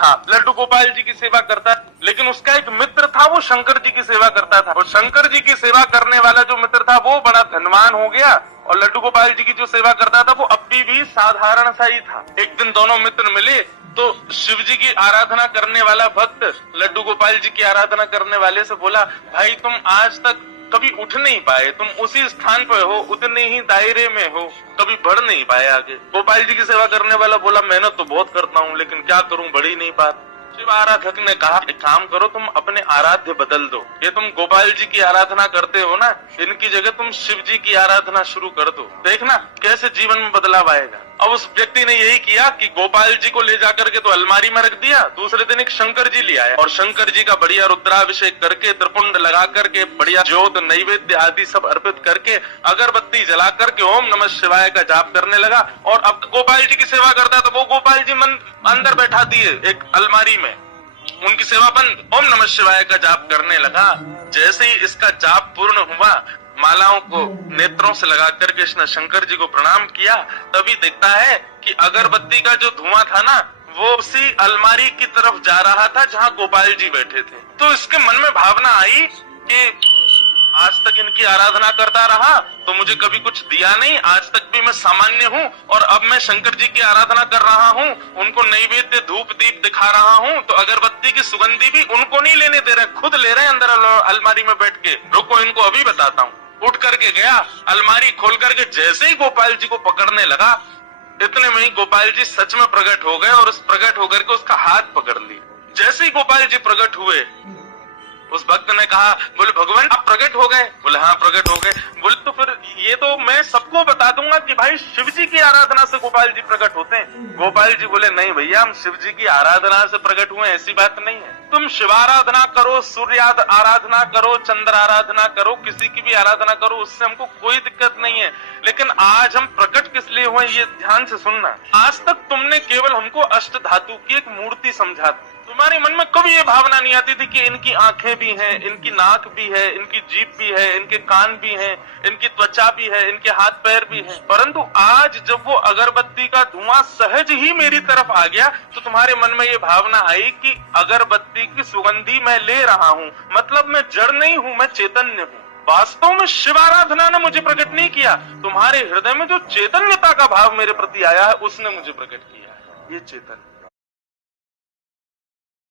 था, लड्डू गोपाल जी की सेवा करता, लेकिन उसका एक मित्र था, वो शंकर जी की सेवा करता था। और शंकर जी की सेवा करने वाला जो मित्र था वो बड़ा धनवान हो गया, और लड्डू गोपाल जी की जो सेवा करता था वो अभी भी साधारण सा ही था। एक दिन दोनों मित्र मिले तो शिव जी की आराधना करने वाला भक्त लड्डू गोपाल जी की आराधना करने वाले से बोला, भाई तुम आज तक कभी उठ नहीं पाए, तुम उसी स्थान पर हो, उतने ही दायरे में हो, कभी बढ़ नहीं पाए आगे। गोपाल जी की सेवा करने वाला बोला, मेहनत तो बहुत करता हूँ लेकिन क्या करूँ, बढ़ ही नहीं पाता। शिव आराधक ने कहा, एक काम करो, तुम अपने आराध्य बदल दो। ये तुम गोपाल जी की आराधना करते हो ना, इनकी जगह तुम शिव जी की आराधना शुरू कर दो, देखना कैसे जीवन में बदलाव आएगा। अब उस व्यक्ति ने यही किया कि गोपाल जी को ले जाकर के तो अलमारी में रख दिया, दूसरे दिन एक शंकर जी ले आया और शंकर जी का बढ़िया रुद्राभिषेक करके, त्रिपुंड लगा करके, बढ़िया ज्योत नैवेद्य आदि सब अर्पित करके, अगरबत्ती जला करके ओम नमः शिवाय का जाप करने लगा। और अब गोपाल जी की सेवा करता तो वो गोपाल जी मन अंदर बैठा दिए एक अलमारी में, उनकी सेवा बंद, ओम नमः शिवाय का जाप करने लगा। जैसे ही इसका जाप पूर्ण हुआ, मालाओं को नेत्रों से लगा करके इसने शंकर जी को प्रणाम किया, तभी देखता है कि अगरबत्ती का जो धुआं था ना, वो उसी अलमारी की तरफ जा रहा था जहां गोपाल जी बैठे थे। तो इसके मन में भावना आई कि आज तक इनकी आराधना करता रहा तो मुझे कभी कुछ दिया नहीं, आज तक भी मैं सामान्य हूँ, और अब मैं शंकर जी की आराधना कर रहा हूँ, उनको नैवेद्य धूप दीप दिखा रहा हूँ, तो अगरबत्ती की सुगंधी भी उनको नहीं लेने दे रहे, खुद ले रहे हैं अंदर अलमारी में बैठ के। रुको इनको अभी बताता हूँ। उठ करके गया, अलमारी खोल करके जैसे ही गोपाल जी को पकड़ने लगा, इतने में ही गोपाल जी सच में प्रकट हो गए और उस प्रकट होकर के उसका हाथ पकड़ लिया। जैसे ही गोपाल जी प्रकट हुए, उस भक्त ने कहा, बोले भगवान आप प्रकट हो गए? बोले हाँ प्रकट हो गए। बोले तो फिर ये तो मैं सबको बता दूंगा कि भाई शिव जी की आराधना से गोपाल जी प्रकट होते हैं। गोपाल जी बोले नहीं भैया, हम शिव जी की आराधना से प्रकट हुए, ऐसी बात नहीं है। तुम शिव आराधना करो, सूर्य आराधना करो, चंद्र आराधना करो, किसी की भी आराधना करो, उससे हमको कोई दिक्कत नहीं है, लेकिन आज हम प्रकट किस लिए हुए ये ध्यान से सुनना। आज तक तुमने केवल हमको अष्ट धातु की एक मूर्ति समझा, तुम्हारे मन में कभी ये भावना नहीं आती थी कि इनकी आंखें भी हैं, इनकी नाक भी है, इनकी जीभ भी है, इनके कान भी हैं, इनकी त्वचा भी है, इनके हाथ पैर भी हैं। परंतु आज जब वो अगरबत्ती का धुआं सहज ही मेरी तरफ आ गया तो तुम्हारे मन में ये भावना आई कि अगरबत्ती की सुगंधी मैं ले रहा हूँ, मतलब मैं जड़ नहीं हूँ, मैं चैतन्य हूँ। वास्तव में शिव आराधना ने मुझे प्रकट नहीं किया, तुम्हारे हृदय में जो चैतन्यता का भाव मेरे प्रति आया है उसने मुझे प्रकट किया है। ये चैतन्य